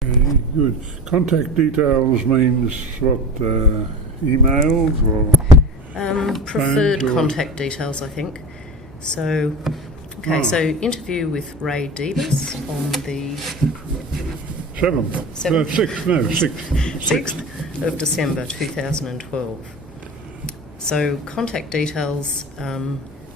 Good. Contact details means what? Emails or Preferred phones or... contact details, I think. So, okay, so interview with Ray Debus on the 6th of December 2012. So contact details,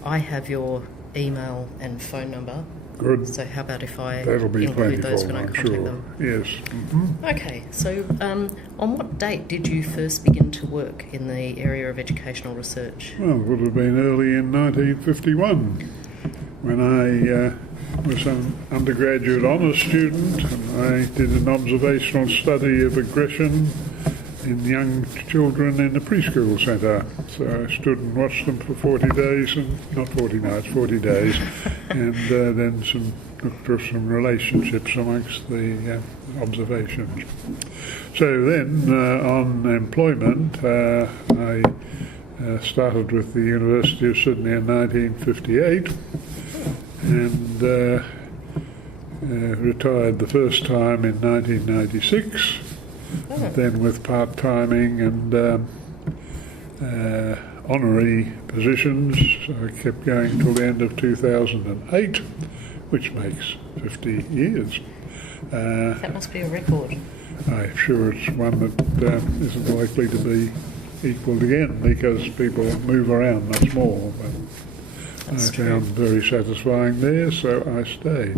I have your email and phone number. Good. So how about if I include those when I contact them? Yes. Mm-hmm. Okay, so on what date did you first begin to work in the area of educational research? Well, it would have been early in 1951 when I was an undergraduate honours student, and I did an observational study of aggression in young children in a preschool centre. So I stood and watched them for 40 days, and not 40 nights, 40 days, and then looked for some relationships amongst the observations. So then, on employment, I started with the University of Sydney in 1958, and retired the first time in 1996. Then with part-timing and honorary positions, so I kept going till the end of 2008, which makes 50 years. That must be a record. I'm sure it's one that isn't likely to be equalled again, because people move around much more. But That's I found very satisfying there, so I stayed.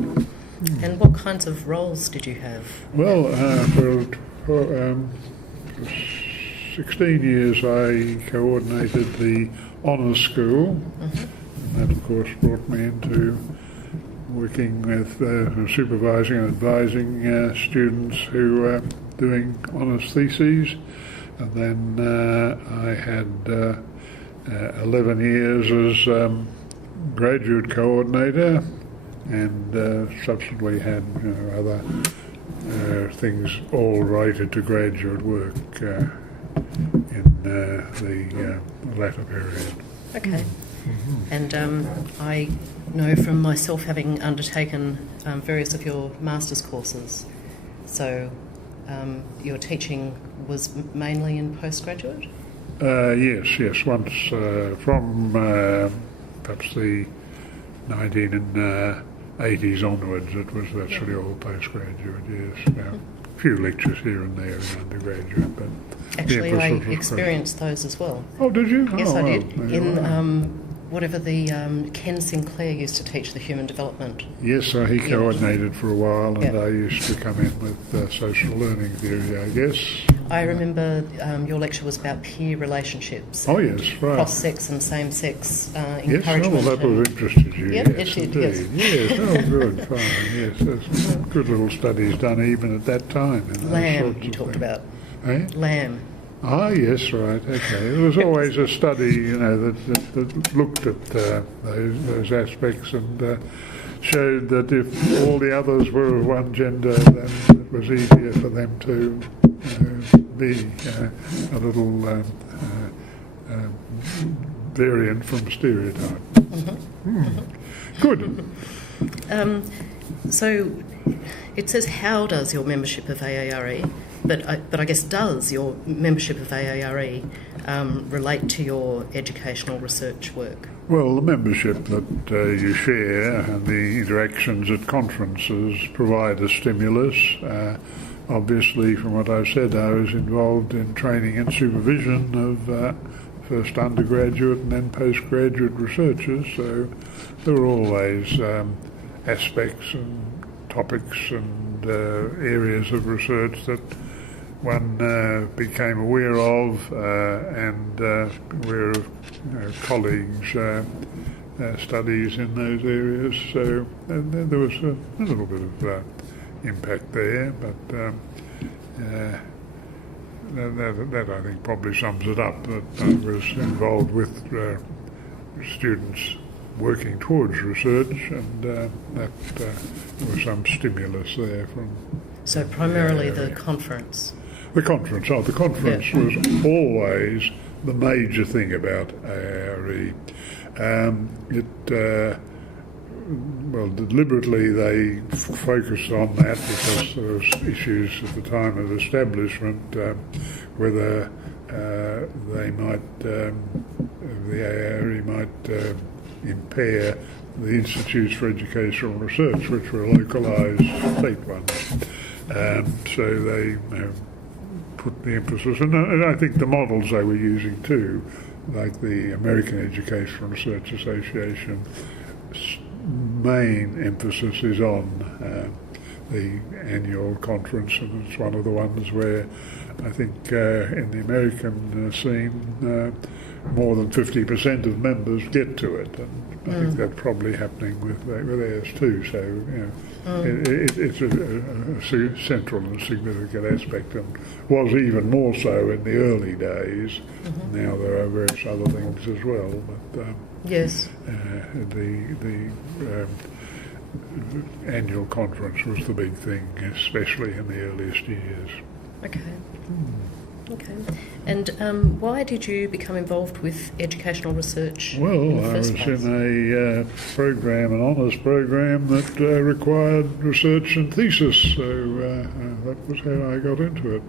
And what kinds of roles did you have? Well, for 16 years I coordinated the honours school, and that of course brought me into working with supervising and advising students who were doing honours theses, and then I had 11 years as graduate coordinator, and subsequently had other things all related to graduate work in the latter period. Okay. And I know from myself, having undertaken various of your master's courses, so your teaching was mainly in postgraduate? Yes. Once from perhaps the 1980s onwards, it was virtually all postgraduate, yes. Now, a few lectures here and there in undergraduate, but... Actually, I experienced those as well. Oh, did you? Yes, I did. Well, in whatever the Ken Sinclair used to teach, the human development. Yes, he coordinated for a while, and I used to come in with social learning theory, I guess. I remember your lecture was about peer relationships. Oh, yes, right. Cross-sex and same-sex encouragement. Yes, well, that was interested you. Yep, yes, it did, indeed. Yes, oh, good, fine, yes. There's some good little studies done even at that time. Lamb, you talked about. Eh? Lamb. Ah, yes, right, okay. There was always a study, that looked at those aspects and showed that if all the others were of one gender, then it was easier for them to be a little variant from stereotype. Good. So it says, how does your membership of AARE, but I guess does your membership of AARE relate to your educational research work? Well, the membership that you share and the interactions at conferences provide a stimulus. Obviously, from what I've said, I was involved in training and supervision of first undergraduate and then postgraduate researchers, so there were always aspects and topics and areas of research that one became aware of and aware of colleagues' studies in those areas. So there was a little bit of impact there, but that I think probably sums it up, that I was involved with students working towards research, and that was some stimulus there from... So primarily the conference? The conference was always the major thing about AARE. It well, deliberately they focused on that because there was issues at the time of establishment whether they might, the AARE might impair the Institutes for Educational Research, which were localised state ones. So they put the emphasis, and I think the models they were using too, like the American Educational Research Association, main emphasis is on the annual conference, and it's one of the ones where I think in the American scene more than 50% of members get to it, and I think that's probably happening with theirs too. So it's a central and significant aspect, and was even more so in the early days. Now there are various other things as well, but yes, the annual conference was the big thing, especially in the earliest years. Okay. Okay. And why did you become involved with educational research? Well, in the I first was place? in a program, an honours program that required research and thesis, so that was how I got into it.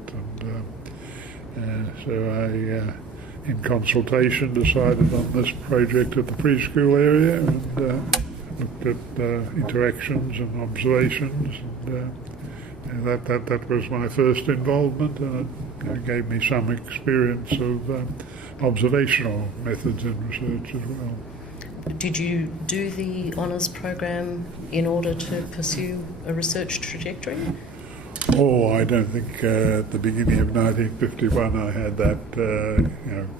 And so I, in consultation, decided on this project at the preschool area and looked at interactions and observations, and that was my first involvement, and it gave me some experience of observational methods in research as well. Did you do the honours program in order to pursue a research trajectory? Oh, I don't think at the beginning of 1951 I had that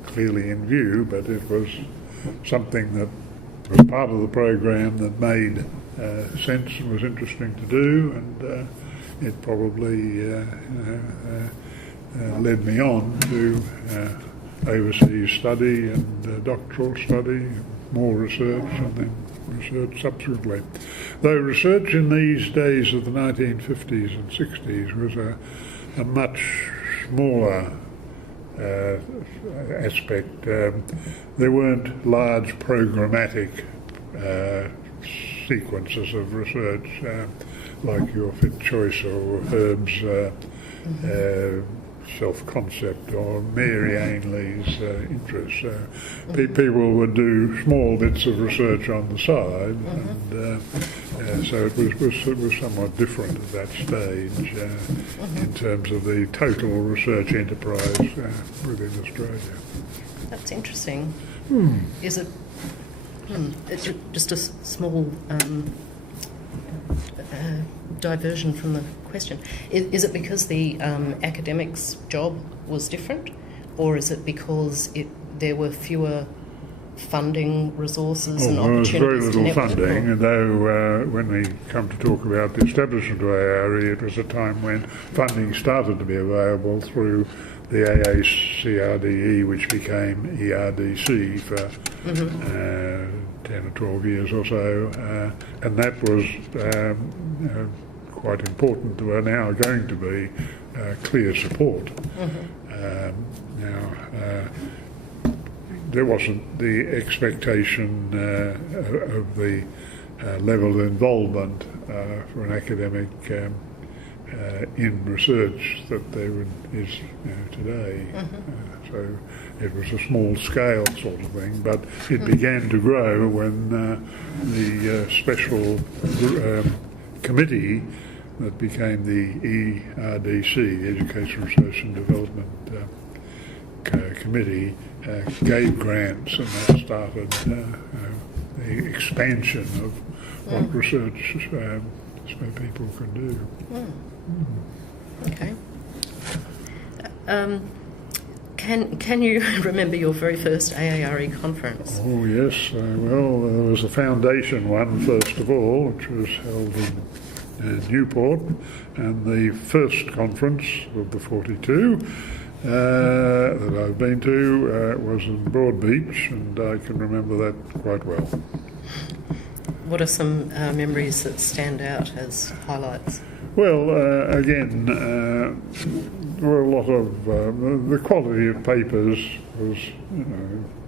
clearly in view, but it was something that was part of the program that made sense and was interesting to do, and it probably led me on to overseas study and doctoral study, more research, and then research subsequently. Though research in these days of the 1950s and 60s was a much smaller aspect. There weren't large programmatic sequences of research like your fit choice or Herb's self-concept or Mary Ainley's interests. People would do small bits of research on the side, and so it was somewhat different at that stage in terms of the total research enterprise within Australia. That's interesting. Is it it's just a small diversion from the question. Is it because the academics' job was different, or is it because there were fewer funding resources and opportunities? There was very little to funding, and though when we come to talk about the establishment of AARE, it was a time when funding started to be available through the AACRDE, which became ERDC for 10 or 12 years or so, and that was quite important. There are now going to be clear support. Now, there wasn't the expectation of the level of involvement for an academic in research that there is today. So it was a small scale sort of thing, but it began to grow when the special committee that became the ERDC, Education Research and Development Committee, gave grants, and that started the expansion of what research people can do. Okay. Can you remember your very first AARE conference? Oh yes, well there was a foundation one first of all, which was held in Newport, and the first conference of the 42 that I've been to was in Broadbeach, and I can remember that quite well. What are some memories that stand out as highlights? Well, again, there were a lot of the quality of papers was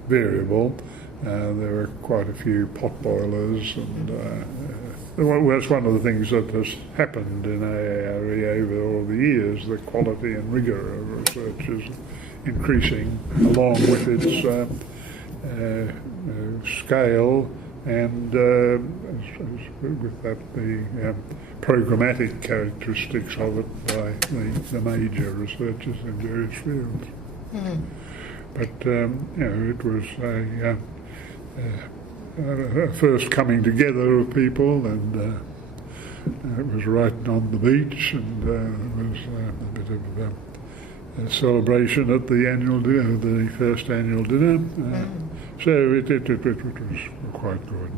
variable. There were quite a few pot boilers, and that's one of the things that has happened in AARE over all the years. The quality and rigour of research is increasing along with its scale and with that the programmatic characteristics of it by the major researchers in various fields. Mm. But it was a first coming together of people, and it was right on the beach, and it was a bit of a celebration at the annual dinner, the first annual dinner. So it was quite good.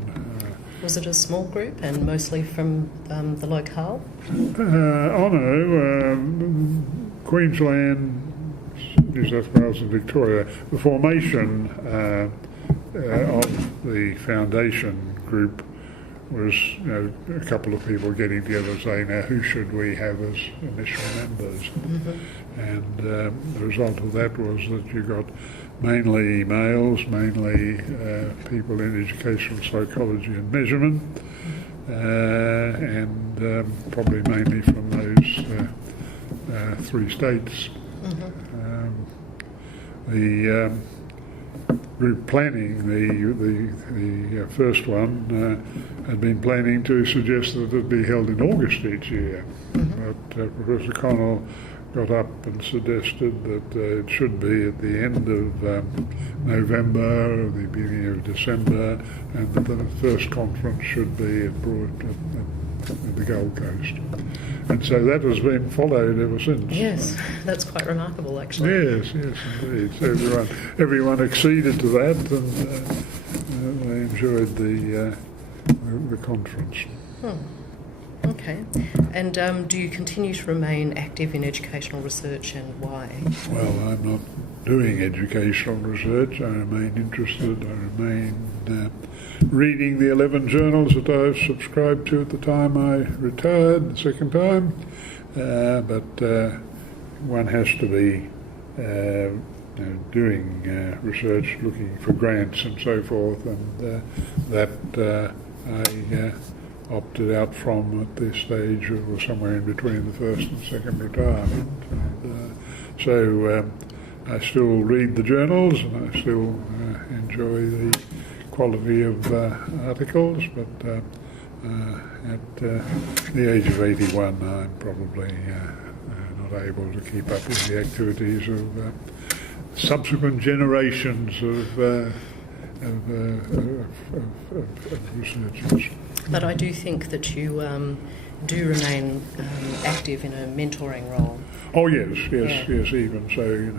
Was it a small group and mostly from the locale? Queensland, New South Wales and Victoria. The formation of the foundation group was a couple of people getting together saying, now who should we have as initial members? Mm-hmm. And the result of that was that you got mainly males, mainly people in educational psychology and measurement, and probably mainly from those 3 states. Mm-hmm. The group planning, the first one, had been planning to suggest that it be held in August each year. Mm-hmm. But Professor Connell got up and suggested that it should be at the end of November or the beginning of December, and that the first conference should be at the Gold Coast. And so that has been followed ever since. Yes, that's quite remarkable, actually. Yes, indeed. So everyone acceded to that, and they enjoyed the conference. Okay. And do you continue to remain active in educational research, and why? Well, I'm not doing educational research. I remain interested. I remain reading the 11 journals that I've subscribed to at the time I retired, the second time. But one has to be doing research, looking for grants and so forth, and that I opted out from at this stage. It was somewhere in between the first and second retirement. And, so I still read the journals, and I still enjoy the quality of articles, but at the age of 81 I'm probably not able to keep up with the activities of subsequent generations of researchers. But I do think that you do remain active in a mentoring role. Oh yes, even so,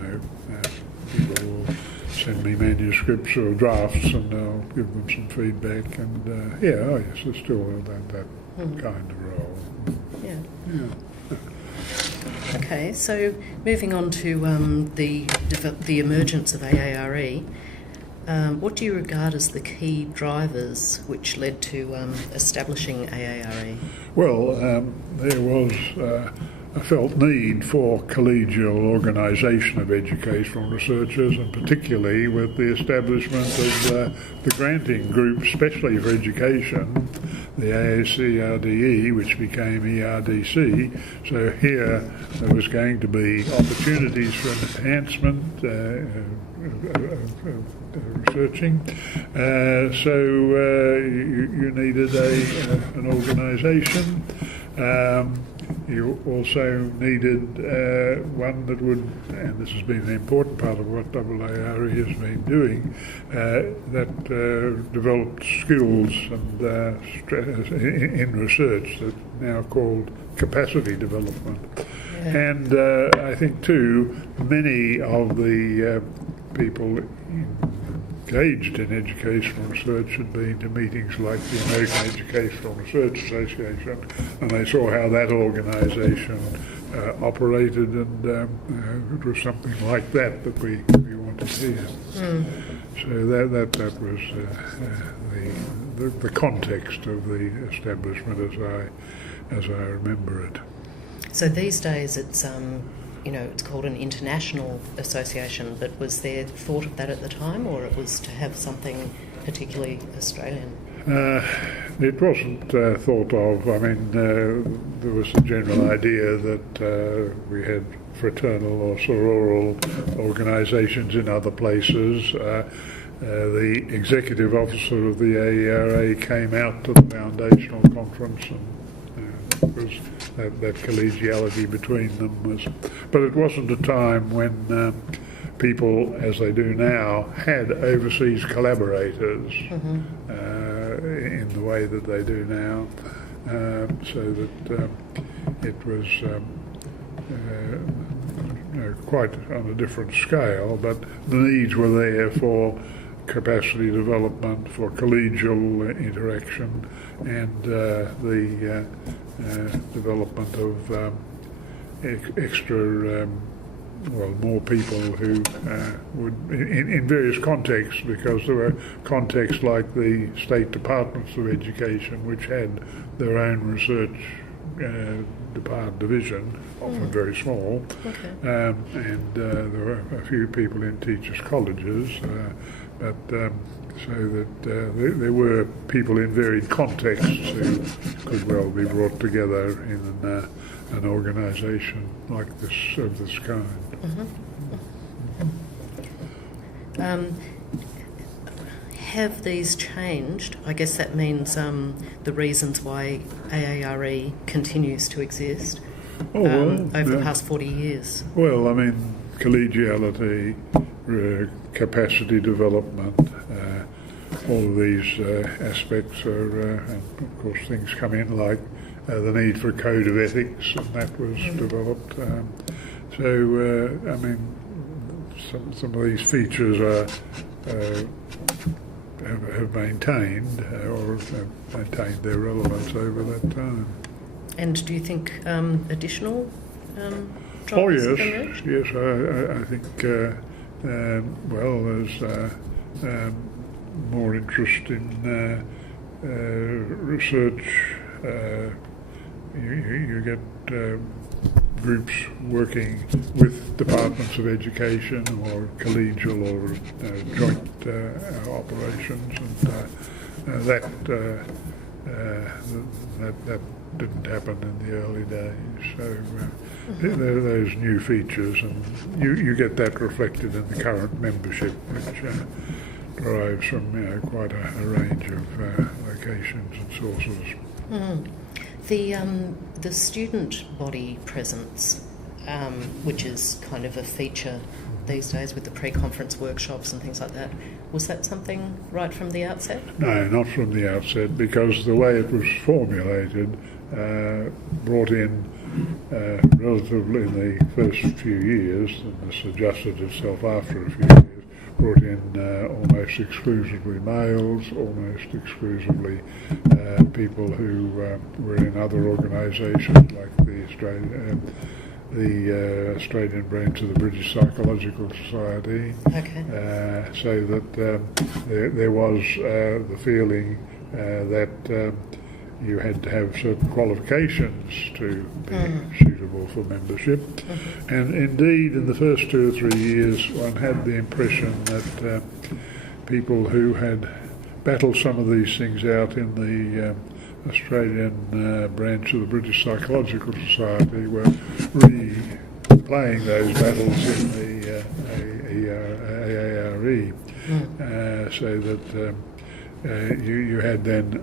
people will send me manuscripts or drafts, and I'll give them some feedback, and there's still that kind of role. Yeah. Okay, so moving on to the emergence of AARE, what do you regard as the key drivers which led to establishing AARE? Well, there was a felt need for collegial organisation of educational researchers, and particularly with the establishment of the granting group, especially for education, the AACRDE, which became ERDC. So here there was going to be opportunities for enhancement researching. So you needed an organisation. You also needed one that would, and this has been an important part of what AARE has been doing, that developed skills and in research that's now called capacity development. Yeah. And I think too, many of the people engaged in educational research had been to meetings like the American Educational Research Association, and they saw how that organisation operated, and it was something like that we wanted here. So that was the context of the establishment as I remember it. So these days it's it's called an international association, but was there thought of that at the time, or it was to have something particularly Australian? It wasn't thought of. I mean, there was a general idea that we had fraternal or sororal organisations in other places. The executive officer of the AARE came out to the foundational conference, and it was that collegiality between them was. But it wasn't a time when people, as they do now, had overseas collaborators in the way that they do now, so that it was quite on a different scale, but the needs were there for capacity development, for collegial interaction, and the development of extra more people who would, in various contexts, because there were contexts like the state departments of education, which had their own research division, often very small, and there were a few people in teachers' colleges, but so that there were people in varied contexts who could well be brought together in an organisation like this of this kind. Have these changed? I guess that means the reasons why AARE continues to exist over the past 40 years. Well, I mean, collegiality, capacity development, all of these aspects are, and of course things come in like the need for a code of ethics, and that was developed. I mean, some of these features have maintained or have maintained their relevance over that time. And do you think additional Oh drivers have yes, emerged? yes. I think well, there's more interest in research. You get groups working with departments of education or collegial or joint operations, and that didn't happen in the early days. So there are those new features, and you get that reflected in the current membership, which derives from quite a range of locations and sources. The student body presence, which is kind of a feature these days with the pre-conference workshops and things like that, was that something right from the outset? No, not from the outset, because the way it was formulated brought in relatively in the first few years, and this adjusted itself after a few years, brought in almost exclusively males, almost exclusively people who were in other organisations like the Australian branch of the British Psychological Society. Okay. So that there was the feeling that you had to have certain qualifications to be suitable for membership. And indeed, in the first 2 or 3 years, one had the impression that people who had battled some of these things out in the Australian branch of the British Psychological Society were replaying those battles in the AARE, so that you had then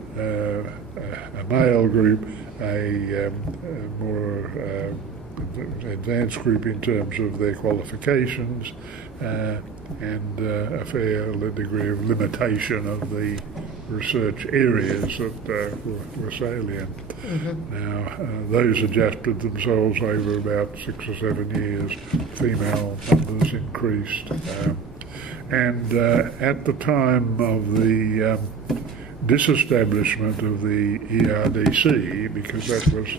a male group, a more advanced group in terms of their qualifications, and a fair degree of limitation of the research areas that were salient. Now, those adjusted themselves over about 6 or 7 years. Female numbers increased. And at the time of the disestablishment of the ERDC, because that was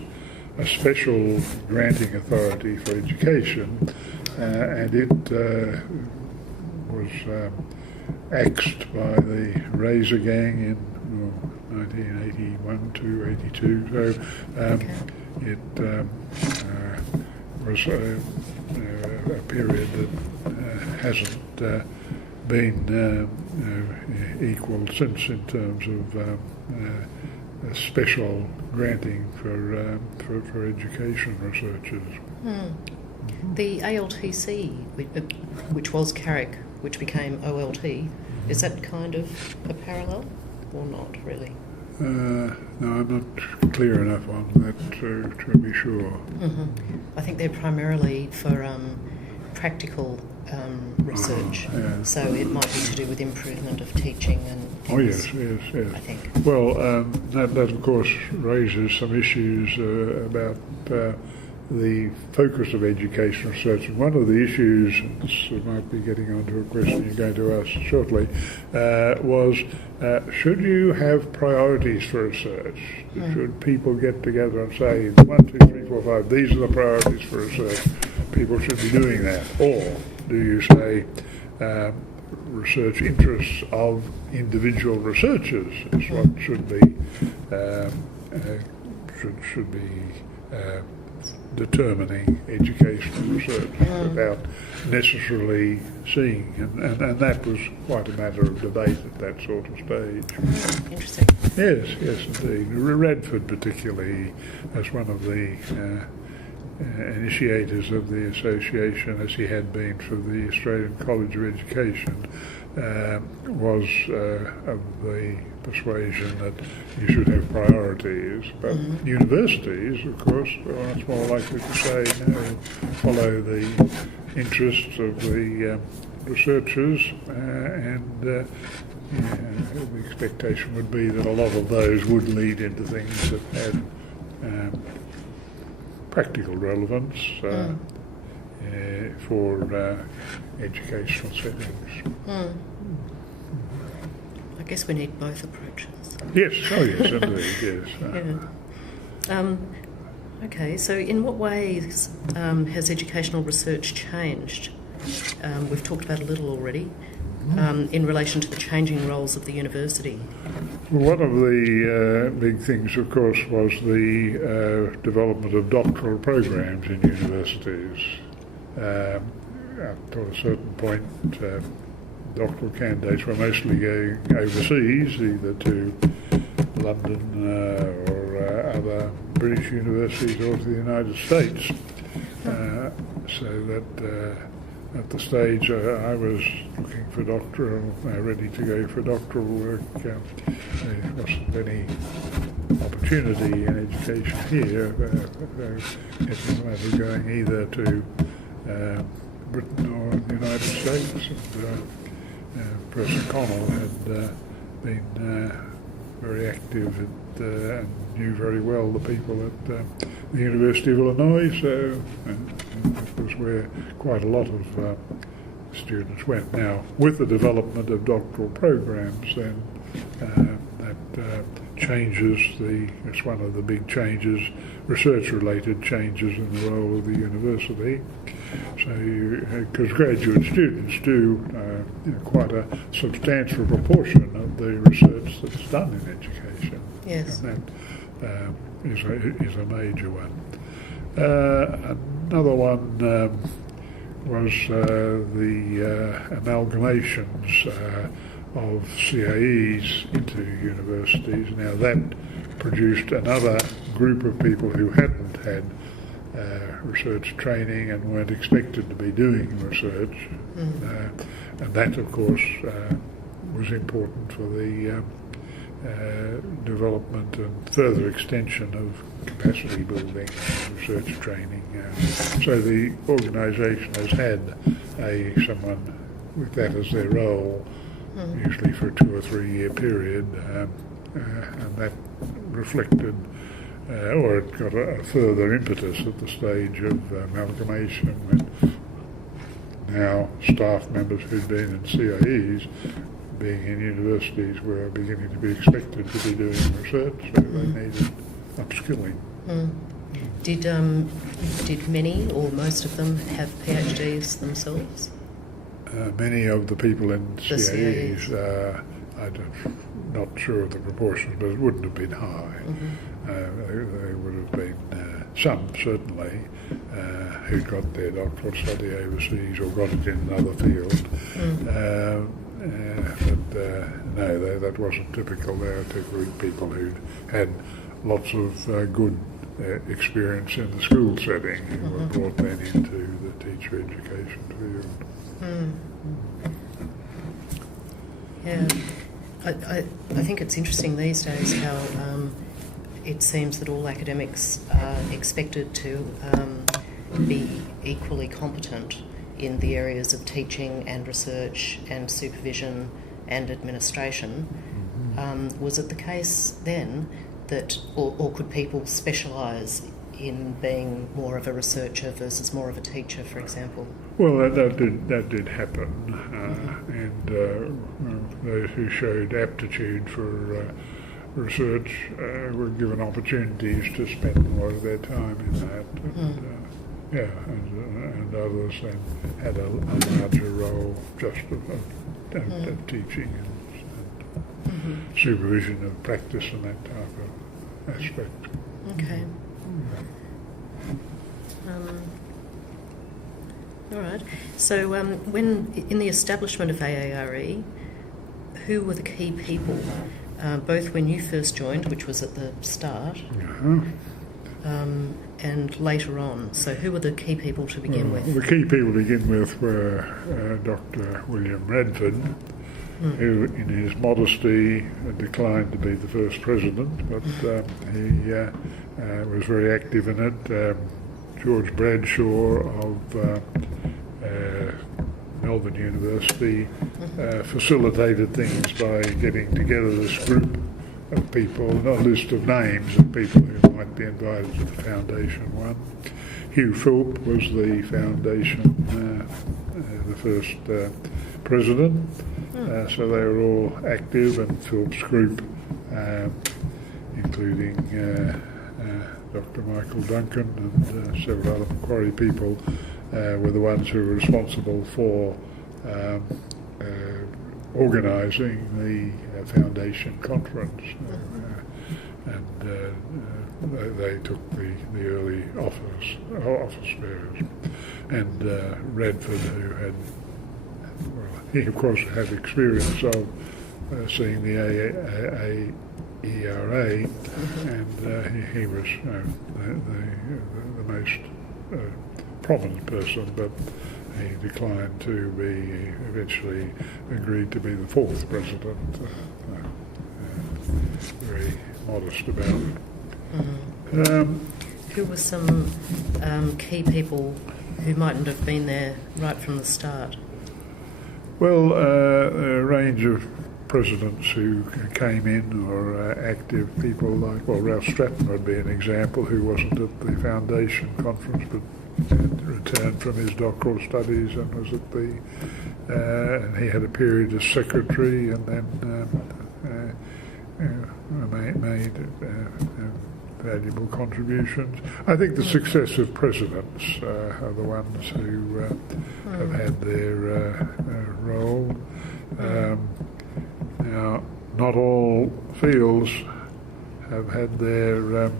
a special granting authority for education, and it was axed by the Razor Gang in 1981 to 82. So it was a period that hasn't been equalled since in terms of special granting for education researchers. The ALTC, which was Carrick, which became OLT, is that kind of a parallel or not really? No, I'm not clear enough on that to be sure. I think they're primarily for practical research, so it might be to do with improvement of teaching and things, yes. I think. Well, that of course raises some issues about the focus of education research. And one of the issues, and this might be getting onto a question you're going to ask shortly, was should you have priorities for research? Should people get together and say 1, 2, 3, 4, 5, these are the priorities for research, people should be doing that? Or do you say research interests of individual researchers is what should be determining educational research without necessarily seeing, and that was quite a matter of debate at that sort of stage. Interesting. Yes, indeed. Radford particularly, as one of the initiators of the association, as he had been for the Australian College of Education, was of the persuasion that you should have priorities. But universities, of course, are much more likely to say, no, follow the interests of the researchers, and the expectation would be that a lot of those would lead into things that had practical relevance for educational settings. I guess we need both approaches. Yes, indeed, yes. Okay, so in what ways has educational research changed? We've talked about a little already, in relation to the changing roles of the university. Well, one of the big things, of course, was the development of doctoral programs in universities. Up to a certain point, doctoral candidates were mostly going overseas, either to London or other British universities or to the United States. So that at the stage I was looking for doctoral, ready to go for doctoral work, there wasn't any opportunity in education here. It was a matter of going either to Britain or the United States. And Professor Connell had been very active and knew very well the people at the University of Illinois, so that was where quite a lot of students went. Now, with the development of doctoral programs, then that changes it's one of the big changes, research-related changes in the role of the university. So, because graduate students do quite a substantial proportion of the research that's done in education. Yes. And that is a major one. Another one was the amalgamations of CAEs into universities. Now that produced another group of people who hadn't had research training and weren't expected to be doing research, and that of course was important for the development and further extension of capacity building and research training. So the organisation has had someone with that as their role, usually for a 2 or 3 year period, and that reflected or it got a further impetus at the stage of amalgamation, when now staff members who'd been in CIEs, being in universities, were beginning to be expected to be doing research, so they needed upskilling. Did many or most of them have PhDs themselves? Many of the people in The CIEs, I'm not sure of the proportions, but it wouldn't have been high. There would have been some, certainly, who'd got their doctoral study overseas or got it in another field. No, that wasn't typical. They were typically people who'd had lots of good experience in the school setting who were brought then into the teacher education field. Yeah, I think it's interesting these days how it seems that all academics are expected to be equally competent in the areas of teaching and research and supervision and administration. Was it the case then that, or could people specialise in being more of a researcher versus more of a teacher, for example? Well, that did happen, and those who showed aptitude for research were given opportunities to spend more of their time in that. And others then had a larger role just of teaching and supervision of practice and that type of aspect. Okay. All right. So when in the establishment of AARE, who were the key people, both when you first joined, which was at the start, and later on? So who were the key people to begin with? The key people to begin with were Dr. William Radford, who in his modesty declined to be the first president, but he was very active in it. George Bradshaw of Melbourne University facilitated things by getting together this group of people, not a list of names of people who might be invited to the foundation one. Hugh Philp was the foundation, the first president, so they were all active, and Philp's group, including Dr. Michael Duncan and several other Macquarie people, were the ones who were responsible for organising the foundation conference, and they took the early office bearers, and Radford, who had, he of course had experience of seeing the AARE, and he was the most prominent person, but he declined to be, eventually agreed to be the fourth president. Very modest about it. Who were some key people who mightn't have been there right from the start? Well, a range of presidents who came in, or active people like, well, Ralph Stratton would be an example, who wasn't at the foundation conference but had returned from his doctoral studies and was at the, and he had a period as secretary, and then made valuable contributions. I think the successive presidents are the ones who have had their role. Now, not all fields have had their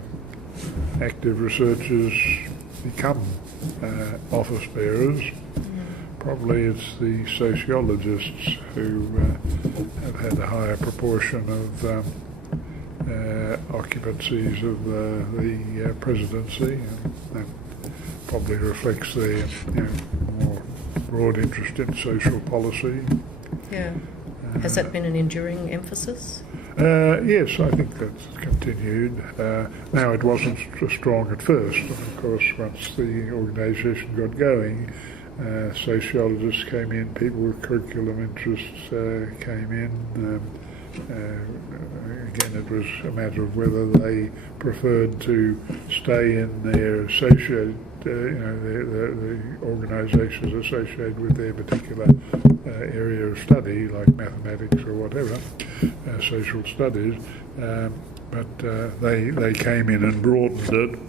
active researchers become office bearers. Probably it's the sociologists who have had a higher proportion of occupancies of the presidency, and that probably reflects their more broad interest in social policy. Yeah. Has that been an enduring emphasis? Yes, I think that's continued. Now, it wasn't strong at first, and of course once the organisation got going, sociologists came in, people with curriculum interests came in. Again, it was a matter of whether they preferred to stay in their associated, the organisations associated with their particular area of study, like mathematics or whatever, social studies, but they came in and broadened it.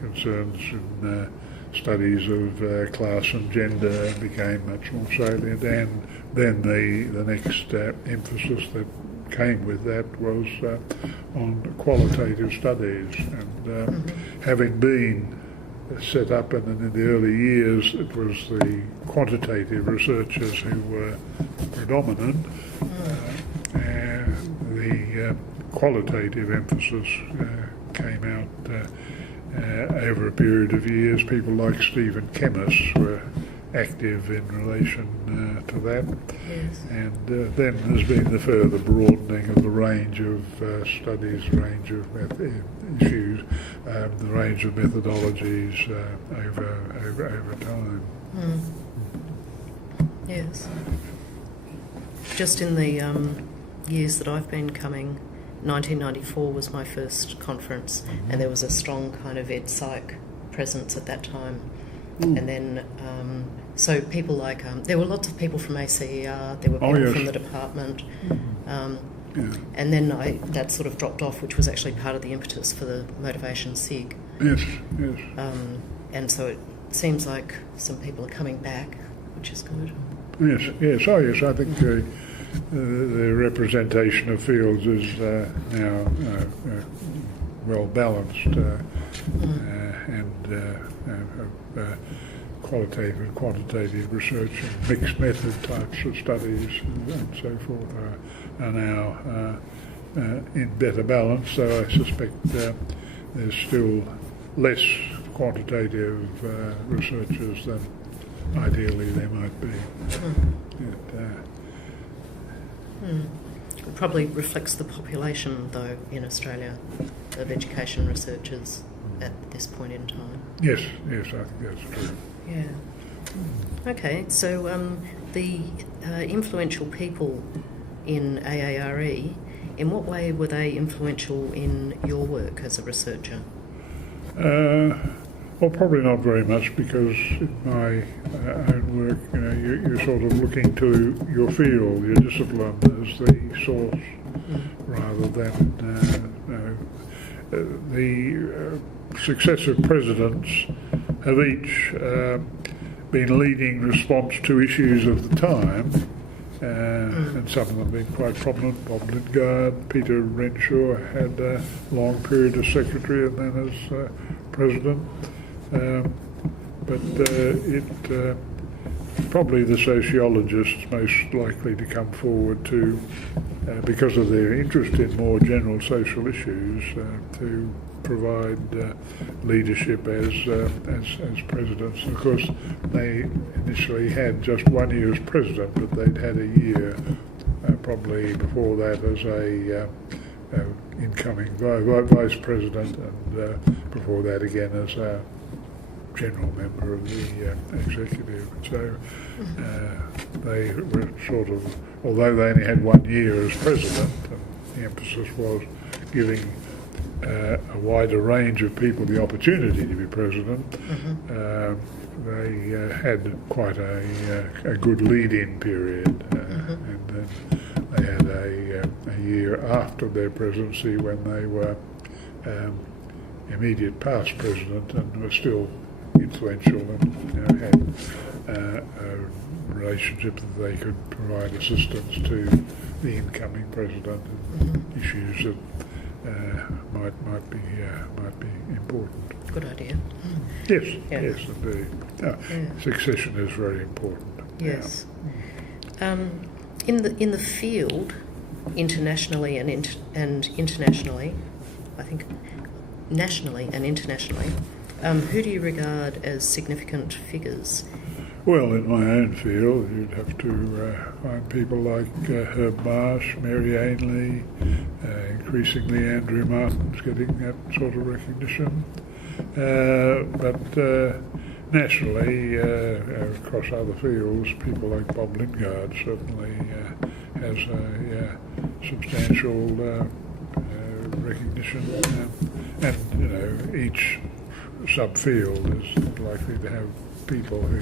Concerns in studies of class and gender became much more salient, and then the next emphasis that came with that was on qualitative studies, and having been set up, and in the early years it was the quantitative researchers who were predominant. The qualitative emphasis came out over a period of years. People like Stephen Kemmis were active in relation to that. Yes. And then there's been the further broadening of the range of studies, range of issues, the range of methodologies over time. Yes. Just in the years that I've been coming, 1994 was my first conference, and there was a strong kind of ed psych presence at that time. And then, so people like, there were lots of people from ACER, there were people from the department, and then that sort of dropped off, which was actually part of the impetus for the Motivation SIG. Yes. And so it seems like some people are coming back, which is good. Yes. Oh, yes. I think the representation of fields is now well balanced, and qualitative and quantitative research and mixed method types of studies and so forth are now in better balance. So I suspect there's still less quantitative researchers than ideally there might be. It probably reflects the population, though, in Australia of education researchers at this point in time. Yes, I think that's true. Yeah. Okay, so the influential people in AARE, in what way were they influential in your work as a researcher? Well, probably not very much, because in my own work, you're sort of looking to your field, your discipline as the source, rather than the successive presidents have each been leading response to issues of the time, and some of them have been quite prominent. Bob Lingard, Peter Renshaw had a long period as secretary and then as president. But it probably the sociologists most likely to come forward to, because of their interest in more general social issues, to provide leadership as presidents. And of course, they initially had just 1 year as president, but they'd had a year probably before that as a incoming vice president, and before that again as a general member of the executive. So they were sort of, although they only had 1 year as president, and the emphasis was giving a wider range of people the opportunity to be president, they had quite a good lead-in period, and then they had a year after their presidency when they were immediate past president and were still influential, and had a relationship that they could provide assistance to the incoming president in issues that might be important. Good idea. Yes, indeed. Succession is very important. Yes. In the field, internationally and internationally, I think nationally and internationally, who do you regard as significant figures? Well, in my own field, you'd have to find people like Herb Marsh, Mary Ainley, increasingly Andrew Martin's getting that sort of recognition. But nationally, across other fields, people like Bob Lingard certainly has a substantial recognition, and each subfield is likely to have people who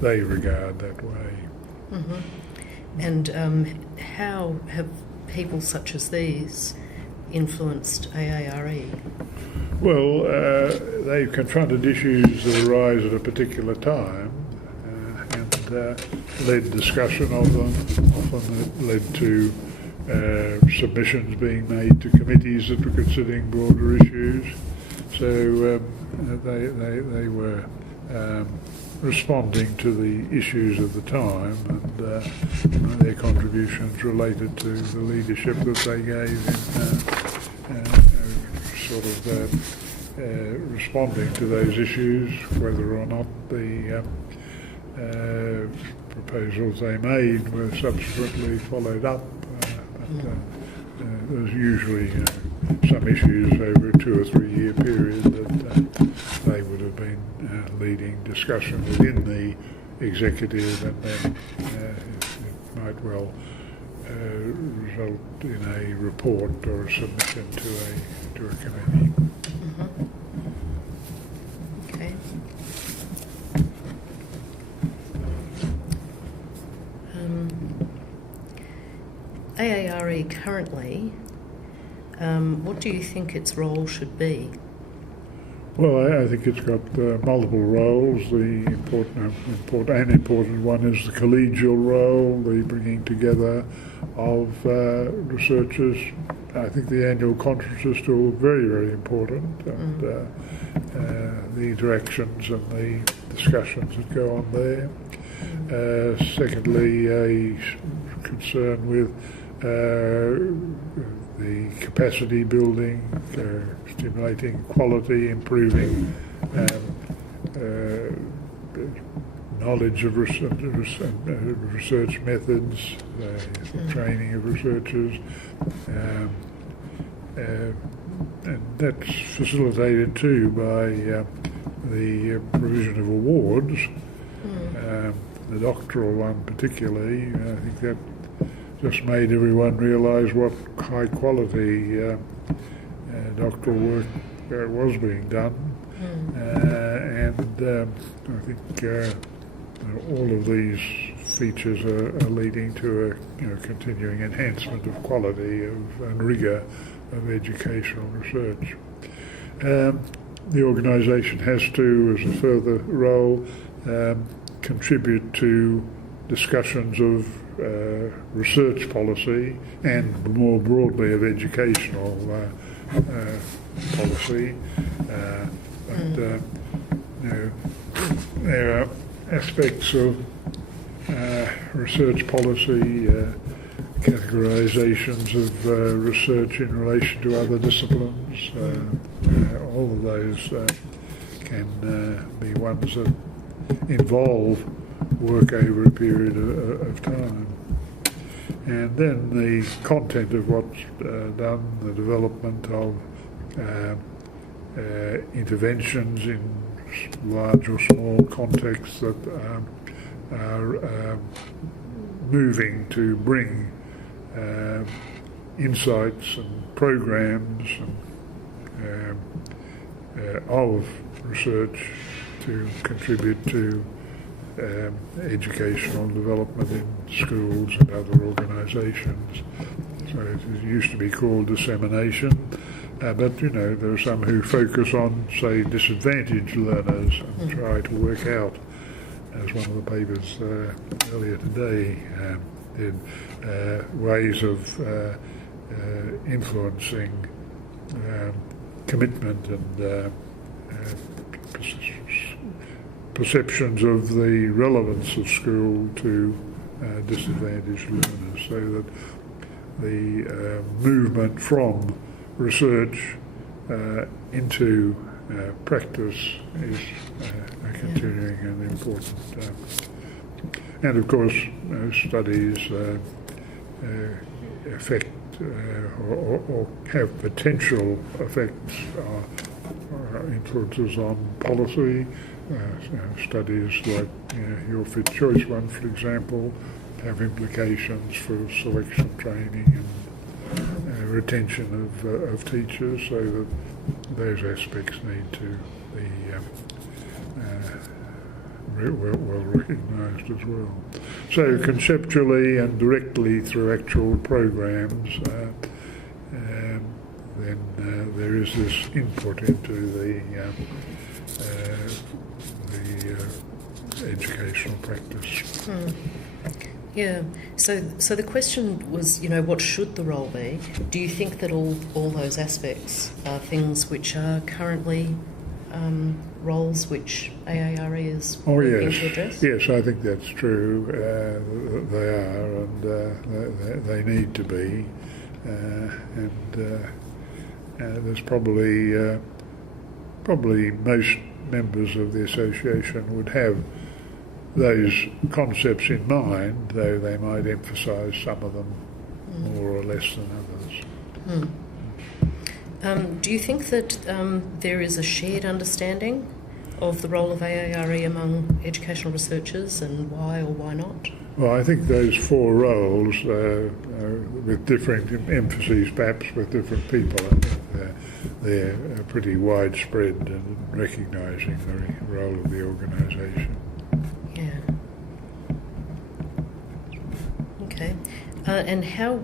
they regard that way. And how have people such as these influenced AARE? Well, they've confronted issues that arise at a particular time, and led discussion of them. Often it led to submissions being made to committees that were considering broader issues. So they were responding to the issues of the time, and their contributions related to the leadership that they gave in responding to those issues, whether or not the proposals they made were subsequently followed up. There's usually some issues over a 2 or 3 year period that they would have been leading discussion within the executive, and then it might well result in a report or a submission to a committee. Okay. AARE currently, what do you think its role should be? Well, I think it's got multiple roles. The important one is the collegial role, the bringing together of researchers. I think the annual conference is still very, very important, and the interactions and the discussions that go on there. Secondly, a concern with the capacity building, stimulating quality, improving knowledge of research methods, training of researchers, and that's facilitated too by the provision of awards. The doctoral one particularly, I think that just made everyone realise what high quality doctoral work was being done, and I think all of these features are leading to a continuing enhancement of quality and rigour of educational research. The organisation has to, as a further role, contribute to discussions of research policy and more broadly of educational policy. There are aspects of research policy, categorisations of research in relation to other disciplines. All of those can be ones that involve work over a period of time. And then the content of what's done, the development of interventions in large or small contexts that are moving to bring insights and programs of research to contribute to educational development in schools and other organisations. So it used to be called dissemination, but there are some who focus on, say, disadvantaged learners and try to work out, as one of the papers earlier today did, ways of influencing commitment and perceptions of the relevance of school to disadvantaged learners, so that the movement from research into practice is continuing and important. And of course, studies affect or have potential effects or influences on policy. Studies like your Fit Choice one, for example, have implications for selection, training and retention of teachers, so that those aspects need to be well recognised as well. So conceptually and directly through actual programs, then there is this input into the educational practice. Yeah. So the question was, what should the role be? Do you think that all those aspects are things which are currently roles which AARE is working to address? Yes, I think that's true. They are, and they need to be. There's probably most members of the association would have those concepts in mind, though they might emphasise some of them more or less than others. Do you think that there is a shared understanding of the role of AARE among educational researchers, and why or why not? Well, I think those four roles, with different emphases, perhaps with different people, I think they're pretty widespread in recognising the role of the organisation. Yeah. Okay. And how,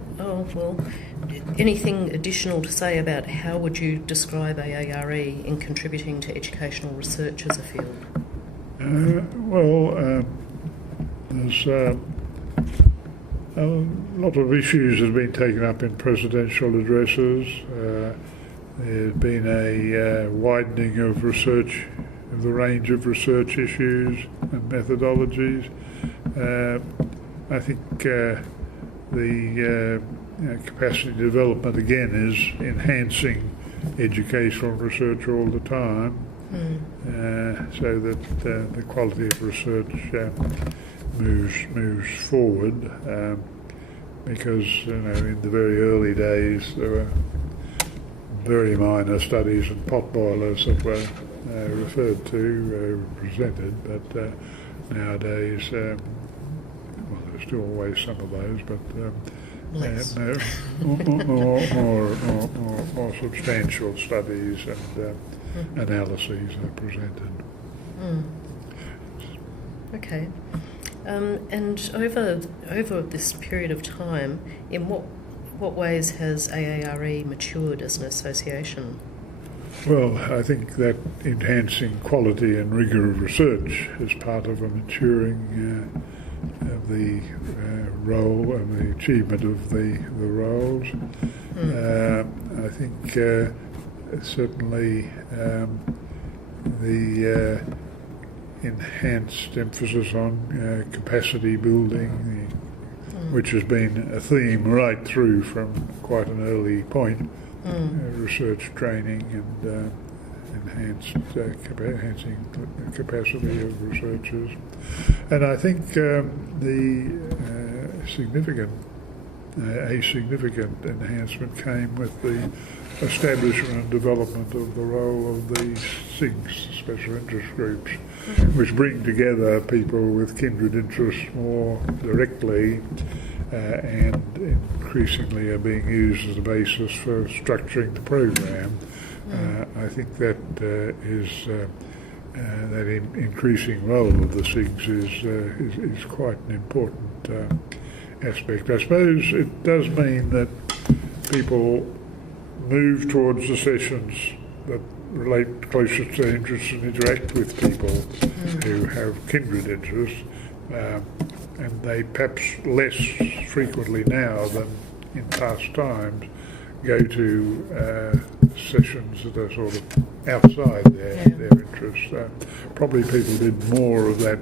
anything additional to say about how would you describe AARE in contributing to educational research as a field? There's a lot of issues that have been taken up in presidential addresses. There's been a widening of research, of the range of research issues and methodologies. I think the capacity development again is enhancing educational research all the time, so that the quality of research moves forward. Because in the very early days there were very minor studies and pot boilers that were referred to, presented, but nowadays, there's still always some of those, but more substantial studies and analyses are presented. Okay. And over this period of time, in what ways has AARE matured as an association? Well, I think that enhancing quality and rigour of research is part of a maturing of the role and the achievement of the roles. I think certainly the enhanced emphasis on capacity building, which has been a theme right through from quite an early point, research training and enhancing the capacity of researchers. And I think a significant enhancement came with the establishment and development of the role of the SIGs, special interest groups, which bring together people with kindred interests more directly and increasingly are being used as a basis for structuring the program. I think that that increasing role of the SIGs is quite an important aspect. I suppose it does mean that people move towards the sessions that relate closer to their interests and interact with people who have kindred interests, and they perhaps less frequently now than in past times go to sessions that are sort of outside their interests. Probably people did more of that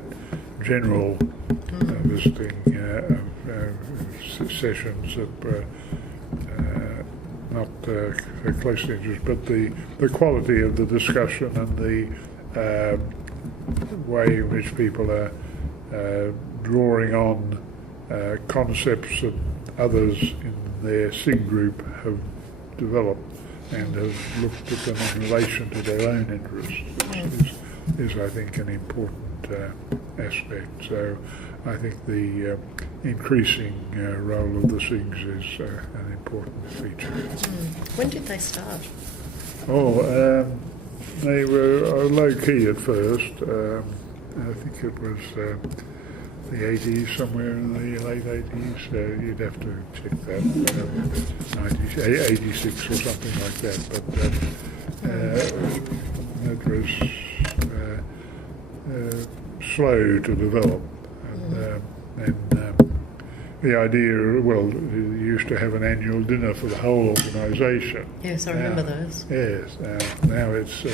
general visiting sessions that were not closely interested, but the quality of the discussion and the way in which people are drawing on concepts that others in their SIG group have developed and have looked at them in relation to their own interests is I think, an important aspect. So I think the increasing role of the SIGs is an important feature. When did they start? They were low-key at first. I think it was the 80s, somewhere in the late 80s. You'd have to check that. 86 or something like that. But it was slow to develop. And the idea, well, you used to have an annual dinner for the whole organisation. Yes, I remember those. Yes, now it's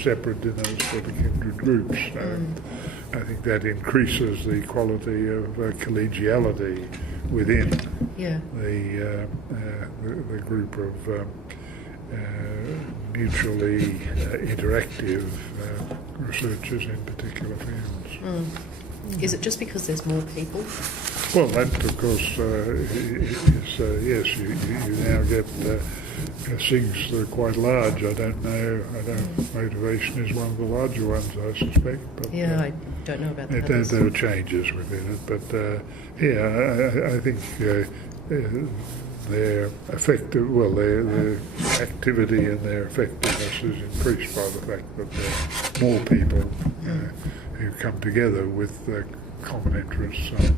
separate dinners for the kindred groups. So I think that increases the quality of collegiality within the group of mutually interactive researchers in particular fields. Is it just because there's more people? Well, that of course is yes. You now get things that are quite large. I don't know. Motivation is one of the larger ones, I suspect. But, I don't know about that. There are changes within it, but I think their activity and their effectiveness is increased by the fact that there are more people who come together with common interests and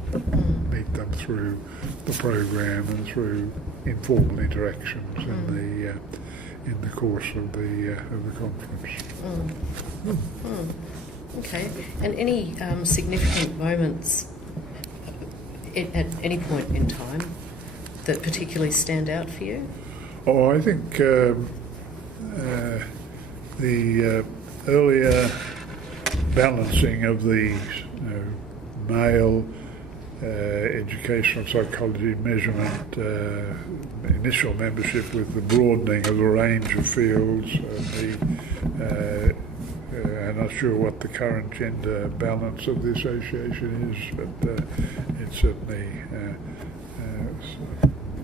meet them through the program and through informal interactions in the course of the conference. Okay. And any significant moments at any point in time that particularly stand out for you? Oh, I think the earlier balancing of the male educational psychology measurement initial membership with the broadening of the range of fields. I'm not sure what the current gender balance of the association is, but it's certainly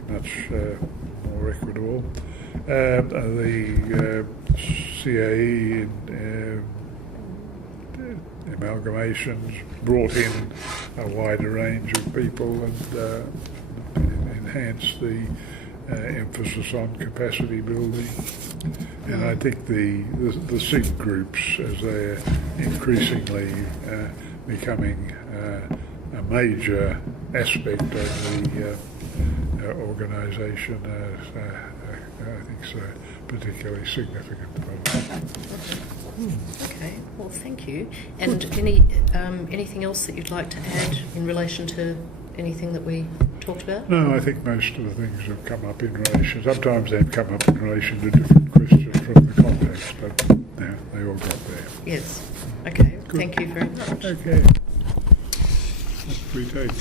much more equitable. The CAE amalgamations brought in a wider range of people and enhanced the emphasis on capacity building. And I think the SIG groups, as they're increasingly becoming a major aspect of the organisation, I think so particularly significant development. Okay, well, thank you. And anything else that you'd like to add in relation to anything that we talked about? No, I think most of the things have come up in relation. Sometimes they've come up in relation to different questions from the context, but yeah, they all got there. Yes. Okay. Good. Thank you very much. Okay. We took